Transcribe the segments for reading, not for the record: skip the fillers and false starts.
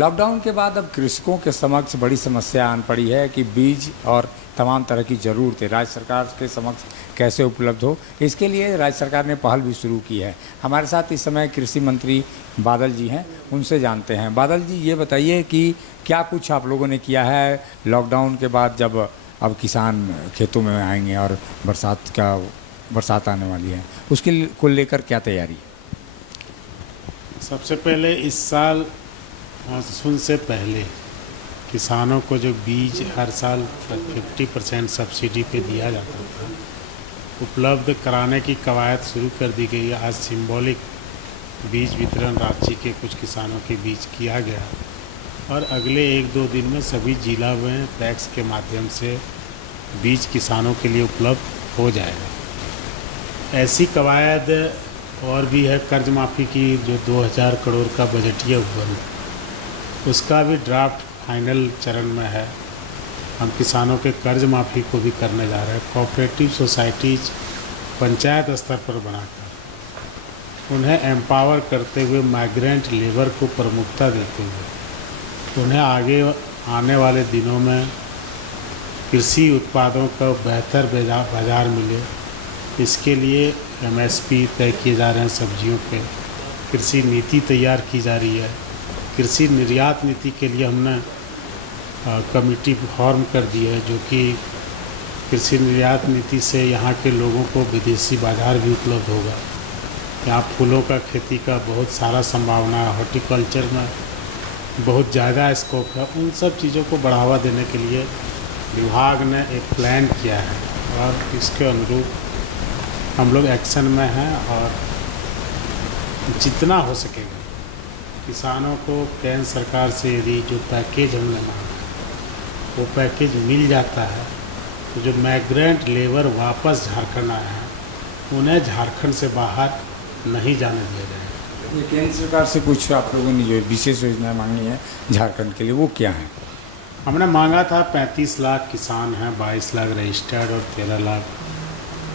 Lockdown के बाद अब कृषकों के समक्ष बड़ी समस्या आन पड़ी है कि बीज और तमाम तरह की ज़रूरतें राज्य सरकार के समक्ष कैसे उपलब्ध हो। इसके लिए राज्य सरकार ने पहल भी शुरू की है। हमारे साथ इस समय कृषि मंत्री बादल जी हैं, उनसे जानते हैं। बादल जी, ये बताइए कि क्या कुछ आप लोगों ने किया है लॉकडाउन के बाद, जब अब किसान खेतों में आएंगे और बरसात आने वाली है, उसके को लेकर क्या तैयारी है? सबसे पहले इस साल मानसून से पहले किसानों को जो बीज हर साल 50% सब्सिडी पे दिया जाता था, उपलब्ध कराने की कवायद शुरू कर दी गई है। आज सिंबॉलिक बीज वितरण रांची के कुछ किसानों के बीच किया गया और अगले 1-2 दिन में सभी जिला में पैक्स के माध्यम से बीज किसानों के लिए उपलब्ध हो जाएगा। ऐसी कवायद और भी है। कर्ज माफ़ी की जो 2000 करोड़ का बजटीय उपबंध, उसका भी ड्राफ्ट फाइनल चरण में है। हम किसानों के कर्ज माफ़ी को भी करने जा रहे हैं। कोऑपरेटिव सोसाइटीज पंचायत स्तर पर बनाकर उन्हें एम्पावर करते हुए, माइग्रेंट लेबर को प्रमुखता देते हुए उन्हें आगे आने वाले दिनों में कृषि उत्पादों का बेहतर बाज़ार मिले, इसके लिए MSP तय किए जा रहे हैं सब्जियों पे। कृषि नीति तैयार की जा रही है। कृषि निर्यात नीति के लिए हमने कमेटी फॉर्म कर दी है, जो कि कृषि निर्यात नीति से यहाँ के लोगों को विदेशी बाज़ार भी उपलब्ध होगा। यहाँ फूलों का खेती का बहुत सारा संभावना है, हॉर्टिकल्चर में बहुत ज़्यादा स्कोप है। उन सब चीज़ों को बढ़ावा देने के लिए विभाग ने एक प्लान किया है और इसके अनुरूप हम लोग एक्शन में हैं और जितना हो सकेगा किसानों को केंद्र सरकार से यदि जो पैकेज हमने मांगा वो पैकेज मिल जाता है तो जो माइग्रेंट लेबर वापस झारखंड आए हैं उन्हें झारखंड से बाहर नहीं जाने दिया जाएगा। ये केंद्र सरकार से कुछ आप लोगों ने जो विशेष योजनाएं मांगी हैं झारखंड के लिए, वो क्या है? हमने मांगा था 35 लाख किसान हैं, 22 लाख रजिस्टर्ड और 13 लाख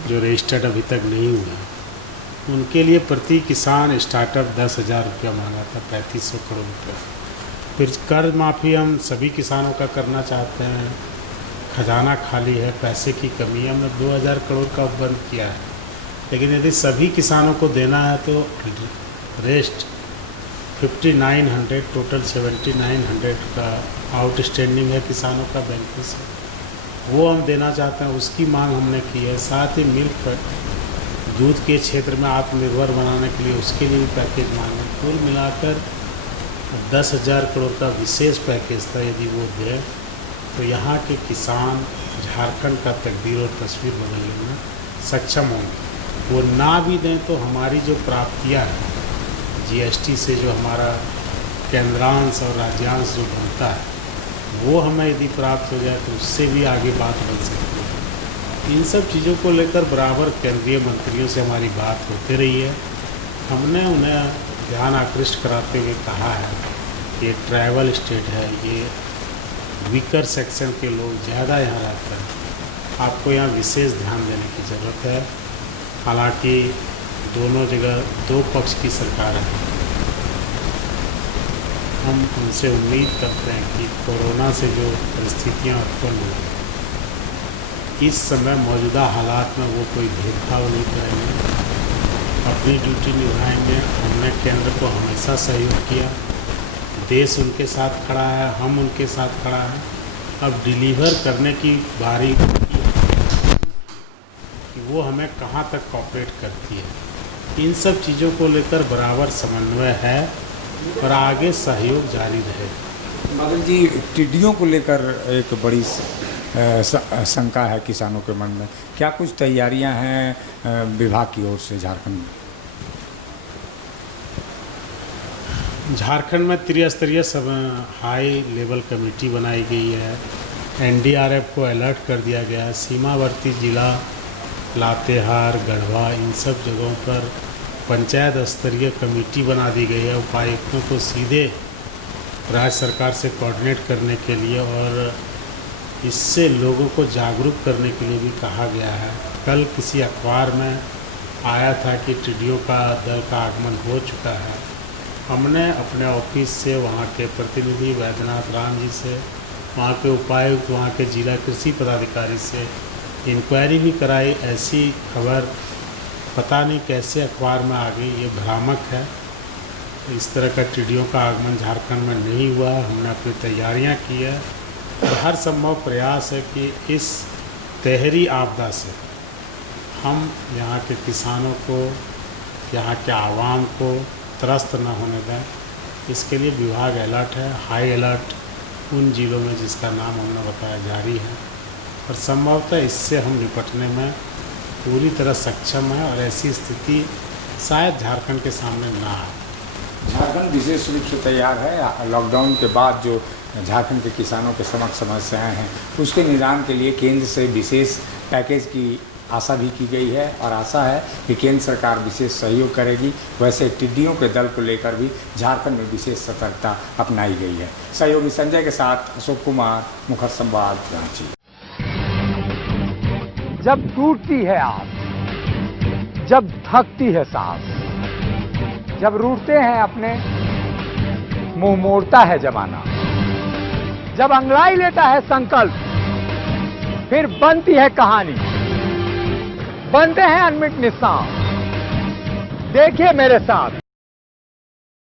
जो रजिस्टर्ड अभी तक नहीं हुआ। उनके लिए प्रति किसान स्टार्टअप 10,000 रुपया मांगा था, 3500 करोड़ रुपया। फिर कर्ज माफ़ी हम सभी किसानों का करना चाहते हैं। खजाना खाली है, पैसे की कमी है। हमने 2000 करोड़ का उपबंध किया है, लेकिन यदि सभी किसानों को देना है तो रेस्ट 5900 टोटल 7900 का आउटस्टैंडिंग है किसानों का बैंक से, वो हम देना चाहते हैं। उसकी मांग हमने की है। साथ ही मिल्क दूध के क्षेत्र में आत्मनिर्भर बनाने के लिए उसके लिए भी पैकेज मांगे। कुल मिलाकर 10,000 करोड़ का विशेष पैकेज था। यदि वो दे तो यहाँ के किसान झारखंड का तकदीर और तस्वीर बदलने में सक्षम होंगे। वो ना भी दें तो हमारी जो प्राप्तियाँ हैं GST से जो हमारा केंद्रांश और राज्यांश जो बनता है वो हमें यदि प्राप्त हो जाए तो उससे भी आगे बात बन सकती है। इन सब चीज़ों को लेकर बराबर केंद्रीय मंत्रियों से हमारी बात होती रही है। हमने उन्हें ध्यान आकृष्ट कराते हुए कहा है कि ये ट्राइबल स्टेट है, ये वीकर सेक्शन के लोग ज़्यादा यहाँ रहते हैं, आपको यहाँ विशेष ध्यान देने की ज़रूरत है। हालांकि दोनों जगह दो पक्ष की सरकार है। हम उनसे उम्मीद करते हैं कि कोरोना से जो परिस्थितियाँ उत्पन्न हुई, इस समय मौजूदा हालात में वो कोई भेदभाव नहीं करेंगे, अपनी ड्यूटी निभाएंगे। हमने केंद्र को हमेशा सहयोग किया, देश उनके साथ खड़ा है, हम उनके साथ खड़ा है। अब डिलीवर करने की बारी कि वो हमें कहाँ तक कोऑपरेट करती है। इन सब चीज़ों को लेकर बराबर समन्वय है और आगे सहयोग जारी रहेगा। बादल जी, टिड्डियों को लेकर एक बड़ी शंका है किसानों के मन में, क्या कुछ तैयारियां हैं विभाग की ओर से झारखंड में? झारखंड में त्रिस्तरीय हाई लेवल कमेटी बनाई गई है। NDRF को अलर्ट कर दिया गया है। सीमावर्ती जिला लातेहार, गढ़वा, इन सब जगहों पर पंचायत स्तरीय कमेटी बना दी गई है उपायुक्तों को सीधे राज्य सरकार से कोऑर्डिनेट करने के लिए, और इससे लोगों को जागरूक करने के लिए भी कहा गया है। कल किसी अखबार में आया था कि टिड्डियों का दल का आगमन हो चुका है हमने अपने ऑफिस से वहाँ के प्रतिनिधि वैद्यनाथ राम जी से, वहाँ के उपायुक्त, वहाँ के जिला कृषि पदाधिकारी से इंक्वायरी भी कराई। ऐसी खबर पता नहीं कैसे अखबार में आ गई, ये भ्रामक है। इस तरह का टिड्डियों का आगमन झारखंड में नहीं हुआ। हमने अपनी तैयारियां की है और हर संभव प्रयास है कि इस तहरी आपदा से हम यहाँ के किसानों को, यहाँ के आवाम को त्रस्त न होने दें। इसके लिए विभाग अलर्ट है, हाई अलर्ट उन जिलों में जिसका नाम हमने बताया जारी है, और संभवतः इससे हम निपटने में पूरी तरह सक्षम है और ऐसी स्थिति शायद झारखंड के सामने ना आए। झारखंड विशेष रूप से तैयार है। लॉकडाउन के बाद जो झारखंड के किसानों के समक्ष समस्याएं हैं उसके निदान के लिए केंद्र से विशेष पैकेज की आशा भी की गई है और आशा है कि केंद्र सरकार विशेष सहयोग करेगी। वैसे टिड्डियों के दल को लेकर भी झारखंड में विशेष सतर्कता अपनाई गई है। सहयोगी संजय के साथ अशोक कुमार, मुखर संवाद, रांची। जब टूटती है आस, जब थकती है सांस, जब रूठते हैं अपने, मुंह मोड़ता है जमाना, जब अंगड़ाई लेता है संकल्प, फिर बनती है कहानी, बनते हैं अनमिट निशान। देखिए मेरे साथ